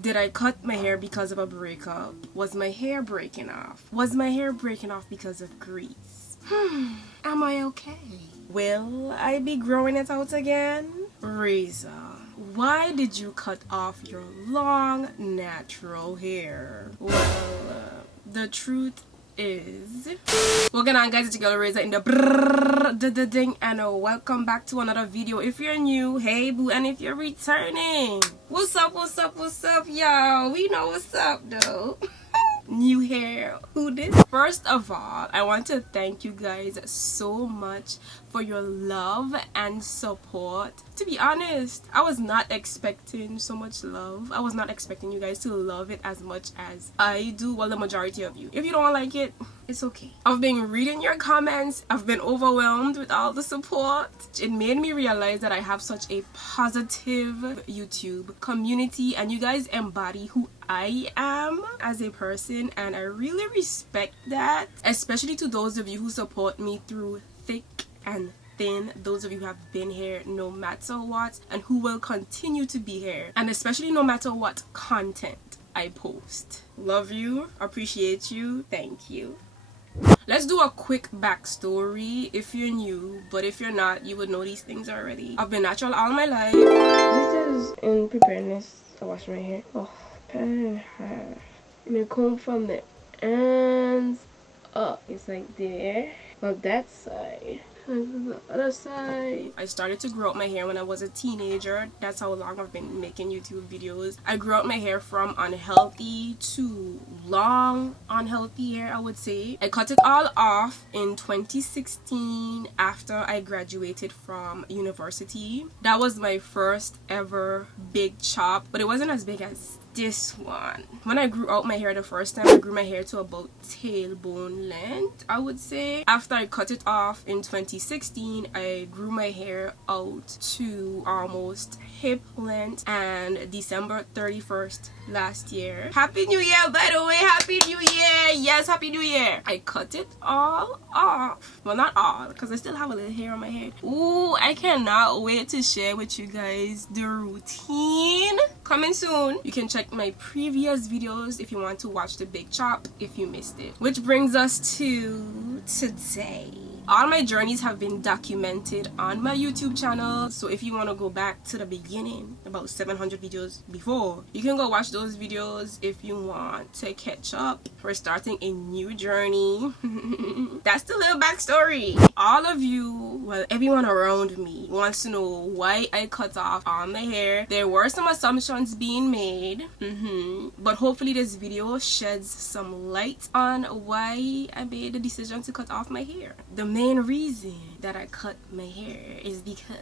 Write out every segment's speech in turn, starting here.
Did I cut my hair because of a breakup? Was my hair breaking off? Was my hair breaking off because of grease? Am I okay? Will I be growing it out again? Reza, why did you cut off your long natural hair? Well, the truth is, what's going on, guys? It's your girl Reza in the ding, and welcome back to another video. If you're new, hey boo, and if you're returning, what's up, y'all? We know what's up though. New hair, who this? First of all, I want to thank you guys so much for your love and support. To be honest, I was not expecting so much love. I was not expecting you guys to love it as much as I do. Well, the majority of you. If you don't like it, it's okay. I've been reading your comments. I've been overwhelmed with all the support. It made me realize that I have such a positive YouTube community, and you guys embody who I am as a person, and I really respect that, especially to those of you who support me through thick and thin, those of you who have been here no matter what and who will continue to be here, and especially no matter what content I post. Love you, appreciate you, thank you. Let's do a quick backstory if you're new, but if you're not, you would know these things already. I've been natural all my life. This is in preparedness. I wash my hair. Oh, and I comb from the ends up. It's like there. On that side. And the other side. I started to grow out my hair when I was a teenager. That's how long I've been making YouTube videos. I grew out my hair from unhealthy to long unhealthy hair, I would say. I cut it all off in 2016 after I graduated from university. That was my first ever big chop, but it wasn't as big as this one. When I grew out my hair the first time, I grew my hair to about tailbone length, I would say. After I cut it off in 2016, I grew my hair out to almost hip length, and December 31st last year, Happy New Year, by the way, Happy New Year, yes, Happy New Year, I cut it all off. Well, not all, because I still have a little hair on my head. Ooh, I cannot wait to share with you guys the routine coming soon. You can check my previous videos if you want to watch the big chop if you missed it. Which brings us to today. All my journeys have been documented on my YouTube channel, so if you want to go back to the beginning, about 700 videos before, you can go watch those videos if you want to catch up. We're starting a new journey. That's the little backstory. All of you, well, everyone around me wants to know why I cut off all my hair. There were some assumptions being made, but hopefully this video sheds some light on why I made the decision to cut off my hair. The main reason that I cut my hair is because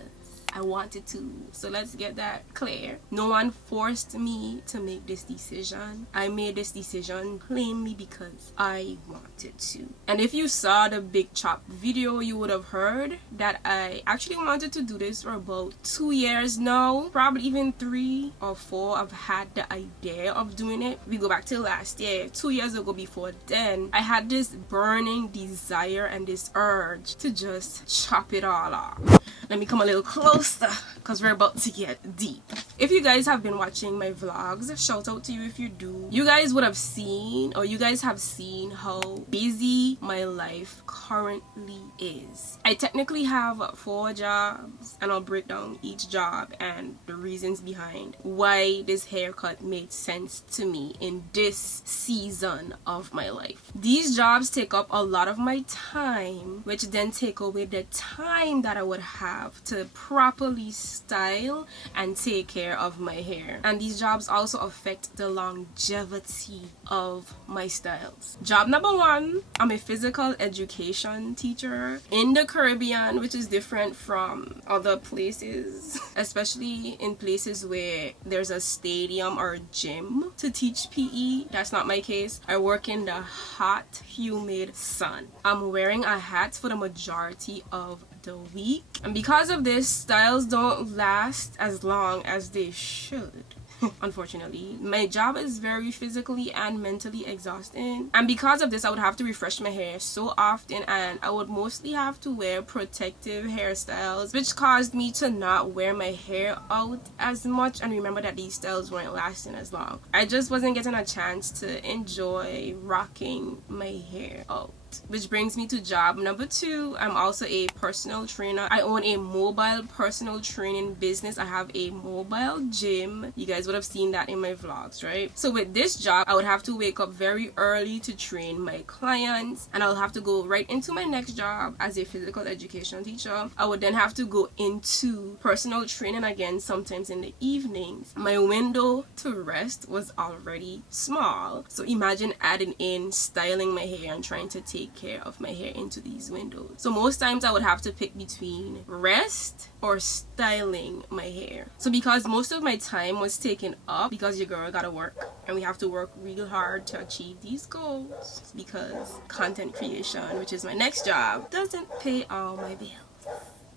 I wanted to. So let's get that clear. No one forced me to make this decision. I made this decision plainly because I wanted to. And if you saw the big chop video, you would have heard that I actually wanted to do this for about 2 years now. Probably even 3 or 4. I've had the idea of doing it. We go back to last year, 2 years ago. Before then, I had this burning desire and this urge to just chop it all off. Let me come a little closer because we're about to get deep. If you guys have been watching my vlogs, shout out to you if you do. You guys would have seen, or you guys have seen, how busy my life currently is. I technically have 4 jobs, and I'll break down each job and the reasons behind why this haircut made sense to me in this season of my life. These jobs take up a lot of my time, which then take away the time that I would have to properly style and take care of my hair. And these jobs also affect the longevity of my styles. Job number 1, I'm a physical education teacher in the Caribbean, which is different from other places, especially in places where there's a stadium or a gym to teach PE. That's not my case. I work in the hot, humid sun. I'm wearing a hat for the majority of the week, and because of this, styles don't last as long as they should. Unfortunately, my job is very physically and mentally exhausting, and because of this I would have to refresh my hair so often, and I would mostly have to wear protective hairstyles, which caused me to not wear my hair out as much. And remember that these styles weren't lasting as long. I just wasn't getting a chance to enjoy rocking my hair out. Which brings me to job number 2. I'm also a personal trainer. I own a mobile personal training business. I have a mobile gym. You guys would have seen that in my vlogs, right? So with this job, I would have to wake up very early to train my clients, and I'll have to go right into my next job as a physical education teacher. I would then have to go into personal training again sometimes in the evenings. My window to rest was already small, so imagine adding in styling my hair and trying to take care of my hair into these windows. So most times I would have to pick between rest or styling my hair. So because most of my time was taken up because your girl gotta work, and we have to work real hard to achieve these goals, because content creation, which is my next job, doesn't pay all my bills.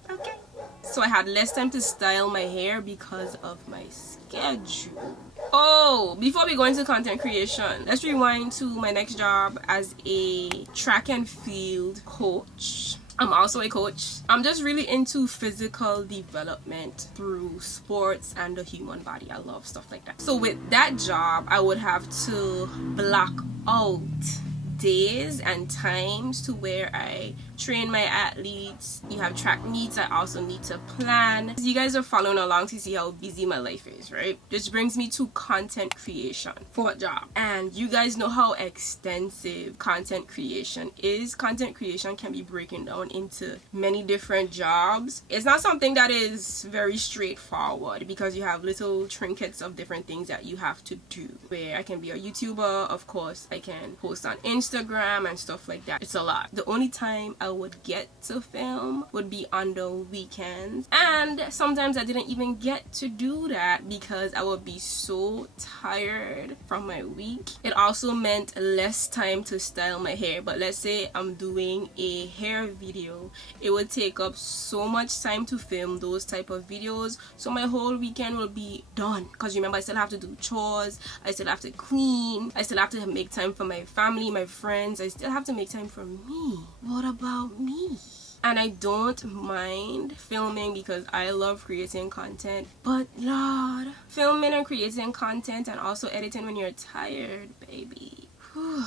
Okay, so I had less time to style my hair because of my schedule. Oh, before we go into content creation, let's rewind to my next job as a track and field coach. I'm also a coach. I'm just really into physical development through sports and the human body. I love stuff like that. So with that job, I would have to block out days and times to where I train my athletes. You have track meets. I also need to plan. You guys are following along to see how busy my life is, right? Which brings me to content creation for a job. And you guys know how extensive content creation is. Content creation can be broken down into many different jobs. It's not something that is very straightforward because you have little trinkets of different things that you have to do. Where I can be a YouTuber, of course, I can post on Instagram and stuff like that. It's a lot. The only time I would get to film would be on the weekends, and sometimes I didn't even get to do that because I would be so tired from my week. It also meant less time to style my hair. But let's say I'm doing a hair video, it would take up so much time to film those type of videos, so my whole weekend will be done. Because remember, I still have to do chores, I still have to clean, I still have to make time for my family, my friends, I still have to make time for me. What about me? And I don't mind filming because I love creating content, but Lord, filming and creating content and also editing when you're tired, baby. Whew.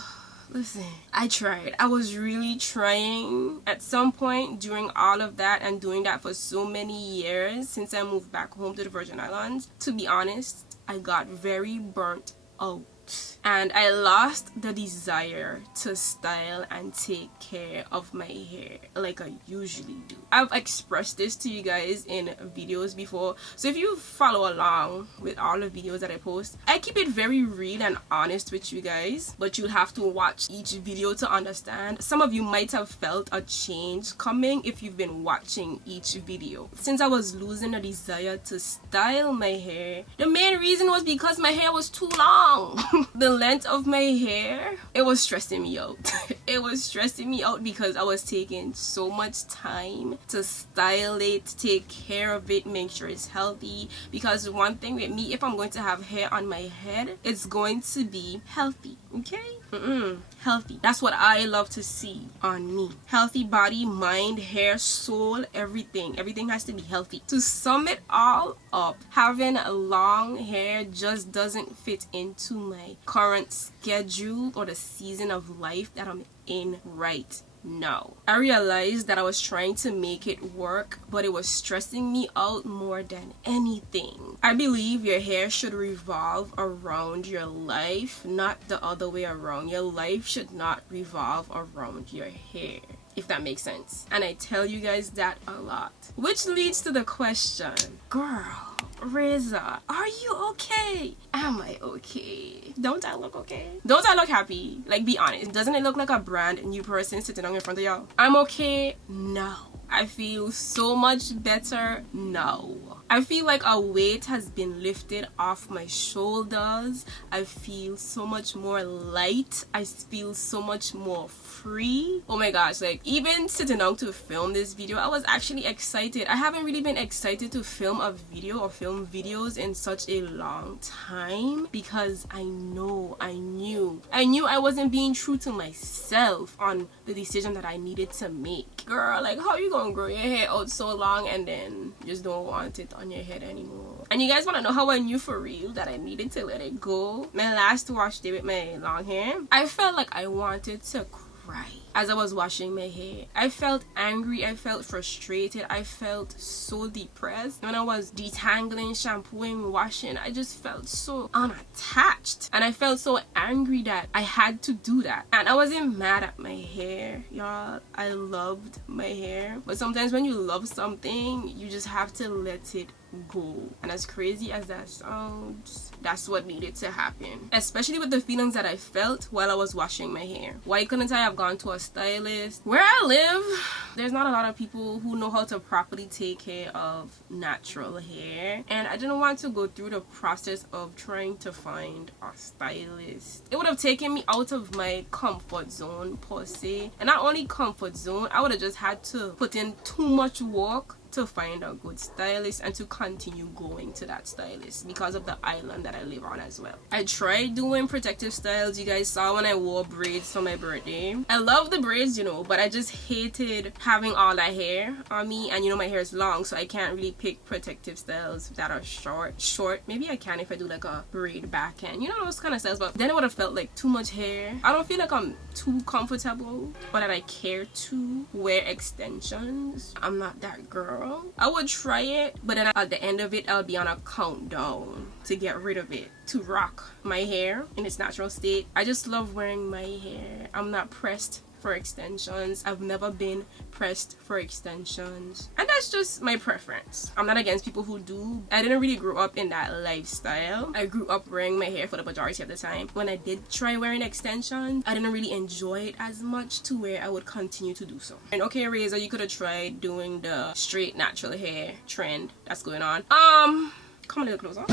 Listen, I tried. I was really trying at some point during all of that, and doing that for so many years since I moved back home to the Virgin Islands. To be honest, I got very burnt out. And I lost the desire to style and take care of my hair like I usually do. I've expressed this to you guys in videos before, so if you follow along with all the videos that I post, I keep it very real and honest with you guys, but you'll have to watch each video to understand. Some of you might have felt a change coming if you've been watching each video. Since I was losing a desire to style my hair, the main reason was because my hair was too long. The length of my hair, it was stressing me out. It was stressing me out because I was taking so much time to style it, take care of it, make sure it's healthy. Because one thing with me, if I'm going to have hair on my head, it's going to be healthy. Okay? Healthy. That's what I love to see on me. Healthy body, mind, hair, soul, everything. Everything has to be healthy. To sum it all up, having long hair just doesn't fit into my current schedule or the season of life that I'm in right now. I realized that I was trying to make it work, but it was stressing me out more than anything. I believe your hair should revolve around your life, not the other way around. Your life should not revolve around your hair, if that makes sense. And I tell you guys that a lot. Which leads to the question, girl, Reza, are you okay? Am I okay? Don't I look okay? Don't I look happy? Like, be honest. Doesn't it look like a brand new person sitting down in front of y'all? I'm okay? No. I feel so much better now. I feel like a weight has been lifted off my shoulders. I feel so much more light. I feel so much more free. Oh my gosh, like even sitting down to film this video, I was actually excited. I haven't really been excited to film a video or film videos in such a long time because I knew I wasn't being true to myself on the decision that I needed to make. Girl, like how you gonna grow your hair out so long and then just don't want it on your head anymore? And you guys want to know how I knew for real that I needed to let it go? My last wash day with my long hair, I felt like I wanted to cry as I was washing my hair. I felt angry, I felt frustrated, I felt so depressed. When I was detangling, shampooing, washing, I just felt so unattached. And I felt so angry that I had to do that. And I wasn't mad at my hair, y'all. I loved my hair. But sometimes when you love something, you just have to let it go. And as crazy as that sounds, that's what needed to happen. Especially with the feelings that I felt while I was washing my hair. Why couldn't I have gone to a stylist? Where I live, there's not a lot of people who know how to properly take care of natural hair, and I didn't want to go through the process of trying to find a stylist. It would have taken me out of my comfort zone per se, and not only comfort zone, I would have just had to put in too much work to find a good stylist and to continue going to that stylist because of the island that I live on as well. I tried doing protective styles. You guys saw when I wore braids for my birthday. I love the braids, you know, but I just hated having all that hair on me, and you know my hair is long, so I can't really pick protective styles that are short. Maybe I can if I do like a braid back end, you know, those kind of styles, but then it would have felt like too much hair. I don't feel like I'm too comfortable or that I care to wear extensions. I'm not that girl. I would try it, but then at the end of it, I'll be on a countdown to get rid of it, to rock my hair in its natural state. I just love wearing my hair. I'm not pressed for extensions. I've never been pressed for extensions, and that's just my preference. I'm not against people who do. I didn't really grow up in that lifestyle. I grew up wearing my hair for the majority of the time. When I did try wearing extensions, I didn't really enjoy it as much to where I would continue to do so. And okay, Razor, you could have tried doing the straight natural hair trend that's going on. Come a little closer.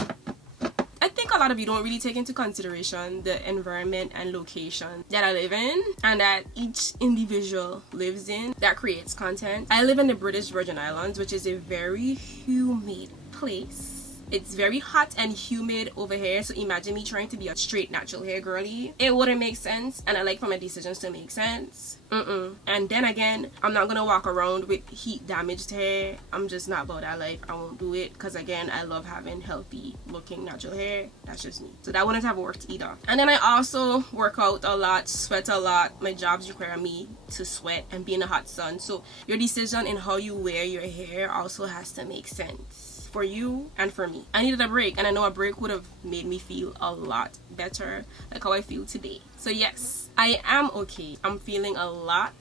I think a lot of you don't really take into consideration the environment and location that I live in and that each individual lives in that creates content. I live in the British Virgin Islands, which is a very humid place. It's very hot and humid over here, so imagine me trying to be a straight natural hair girly. It wouldn't make sense, and I like for my decisions to make sense. And then again, I'm not gonna walk around with heat damaged hair. I'm just not about that life. I won't do it because again, I love having healthy looking natural hair. That's just me, so that wouldn't have worked either. And then I also work out a lot, sweat a lot. My jobs require me to sweat and be in the hot sun, so your decision in how you wear your hair also has to make sense for you and for me. I needed a break, and I know a break would have made me feel a lot better, like how I feel today. So yes, I am okay. I'm feeling a lot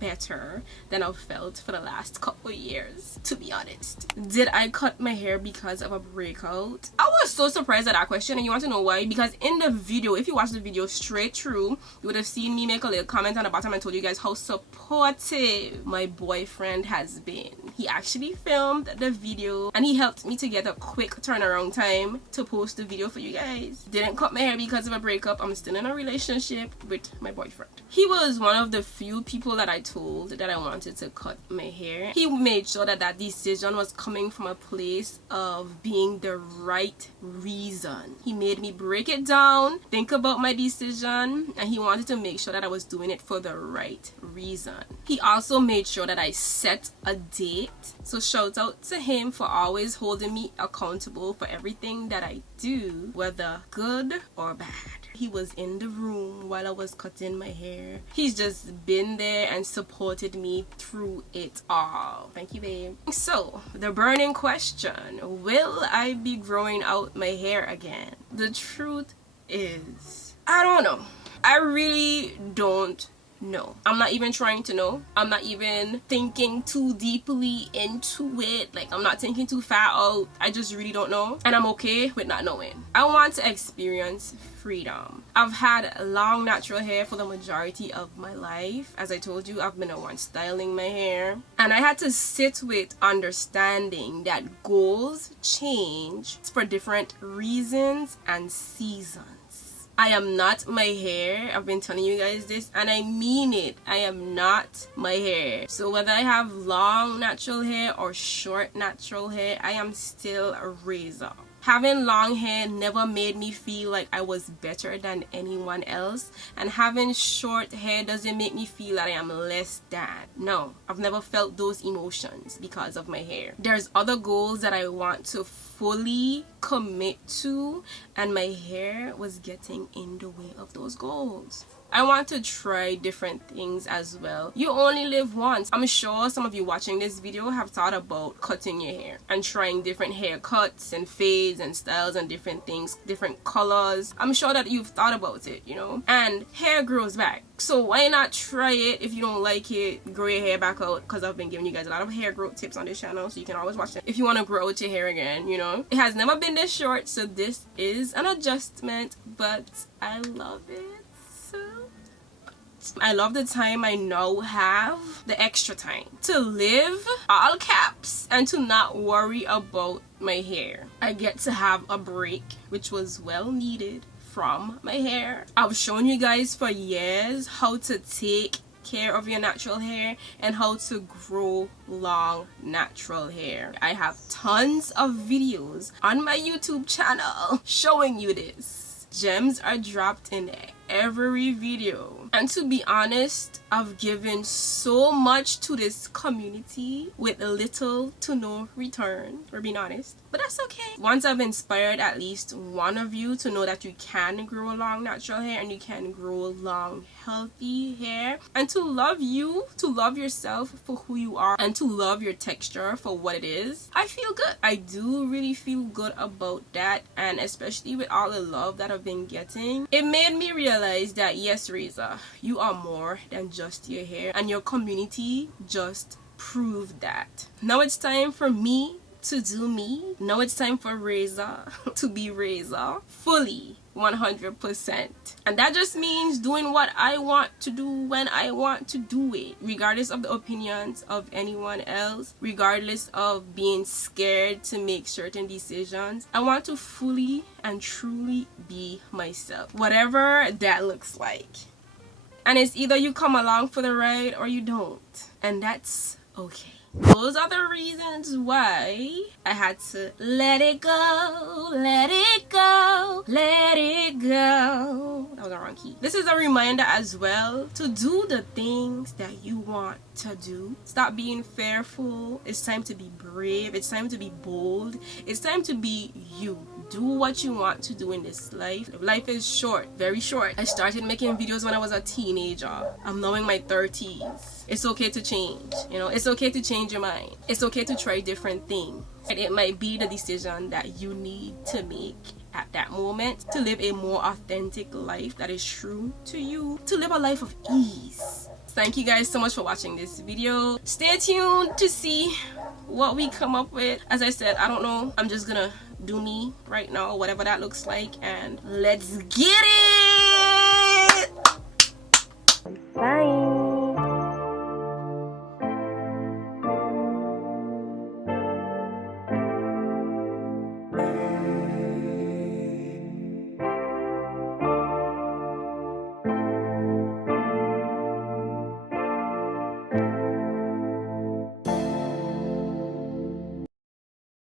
better than I've felt for the last couple of years, to be honest. Did I cut my hair because of a breakout? I was so surprised at that question, and you want to know why? Because in the video, if you watch the video straight through, you would have seen me make a little comment on the bottom and told you guys how supportive my boyfriend has been. He actually filmed the video and he helped me to get a quick turnaround time to post the video for you guys. Didn't cut my hair because of a breakup. I'm still in a relationship with my boyfriend. He was one of the few people that I told that I wanted to cut my hair. He made sure that that decision was coming from a place of being the right reason. He made me break it down, think about my decision, and he wanted to make sure that I was doing it for the right reason. He also made sure that I set a date. So shout out to him for always holding me accountable for everything that I do, whether good or bad. He was in the room while I was cutting my hair. He's just been there and supported me through it all. Thank you, babe. So, the burning question, will I be growing out my hair again? The truth is, I don't know. I really don't No, I'm not even trying to know. I'm not even thinking too deeply into it. Like, I'm not thinking too far out. I just really don't know, and I'm okay with not knowing. I want to experience freedom. I've had long natural hair for the majority of my life. As I told you, I've been the one styling my hair, and I had to sit with understanding that goals change for different reasons and seasons. I am not my hair. I've been telling you guys this, and I mean it. I am not my hair. So whether I have long natural hair or short natural hair, I am still a Reza. Having long hair never made me feel like I was better than anyone else, and having short hair doesn't make me feel that I am less than. No, I've never felt those emotions because of my hair. There's other goals that I want to fully commit to, and my hair was getting in the way of those goals. I want to try different things as well. You only live once. I'm sure some of you watching this video have thought about cutting your hair and trying different haircuts and fades and styles and different things, different colors. I'm sure that you've thought about it, you know. And hair grows back. So why not try it? If you don't like it, grow your hair back out, because I've been giving you guys a lot of hair growth tips on this channel, so you can always watch them if you want to grow out your hair again, you know. It has never been this short, so this is an adjustment, but I love it. I love the time I now have, the extra time to live, all caps, and to not worry about my hair. I get to have a break, which was well needed from my hair. I've shown you guys for years how to take care of your natural hair and how to grow long natural hair. I have tons of videos on my YouTube channel showing you this. Gems are dropped in every video, and to be honest, I've given so much to this community with little to no return, for being honest, but that's okay. Once I've inspired at least one of you to know that you can grow long natural hair and you can grow long healthy hair, and to love you, to love yourself for who you are, and to love your texture for what it is, I feel good. I do really feel good about that, and especially with all the love that I've been getting, it made me realize that yes, Reza, you are more than just your hair, and your community just proved that. Now it's time for me to do me. Now it's time for Reza to be Reza fully, 100%. And that just means doing what I want to do when I want to do it, regardless of the opinions of anyone else, regardless of being scared to make certain decisions. I want to fully and truly be myself, whatever that looks like. And it's either you come along for the ride or you don't, and that's okay. Those are the reasons why I had to let it go, let it go, let it go. That was the wrong key. This is a reminder as well to do the things that you want to do. Stop being fearful. It's time to be brave. It's time to be bold. It's time to be you. Do what you want to do in this life. Life is short, very short. I started making videos when I was a teenager. I'm now in my 30s. It's okay to change, you know. It's okay to change your mind. It's okay to try different things. And it might be the decision that you need to make at that moment to live a more authentic life that is true to you, to live a life of ease. Thank you guys so much for watching this video. Stay tuned to see what we come up with. As I said, I don't know. I'm just gonna do me right now, whatever that looks like, and let's get it.